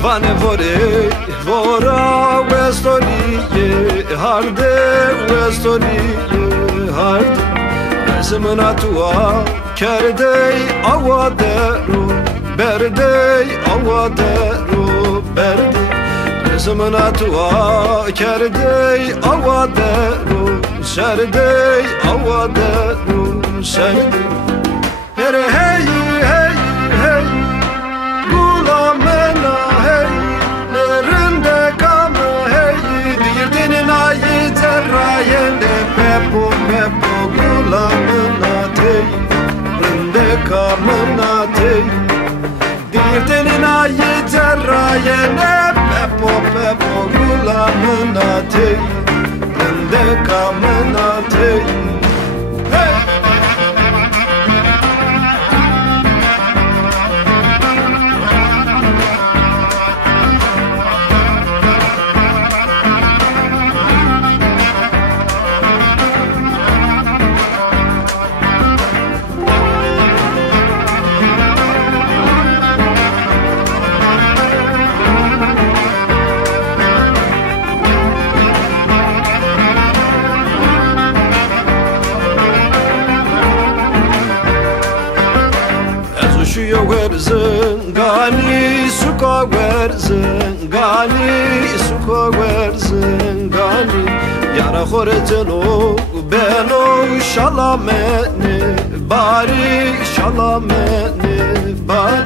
Vane vore vora westoriye harde westoriye harde Esmina tua kerdey avadero berdey avadero berde Esmina tua kerdey avadero serdey avadero serde Hey hey hey hey Gulamena hey nerinde kamı hey Dirdinin ayı terrayende pepo pepo Gulamena tey rinde kamına tey Dirdinin ayı terrayende pepo pepo Gulamena tey rinde kamına tey Hey Şuya versin gani suka versin gani suka versin gani Yara khoretin o beno şalameni bari şalameni bari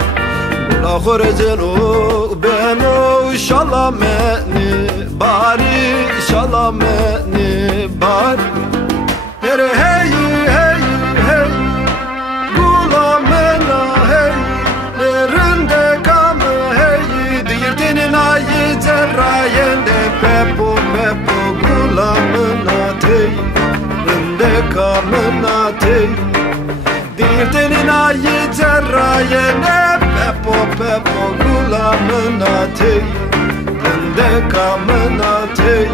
La khoretin o beno şalameni bari şalameni bari Hey hey hey hey Gulamena hey nerinde kamı hey Dirdinin ayı terrayende pepo pepo Gulamena tey rinde kamına tey Dirdinin ayı terrayende pepo pepo Gulamena tey rinde kamına tey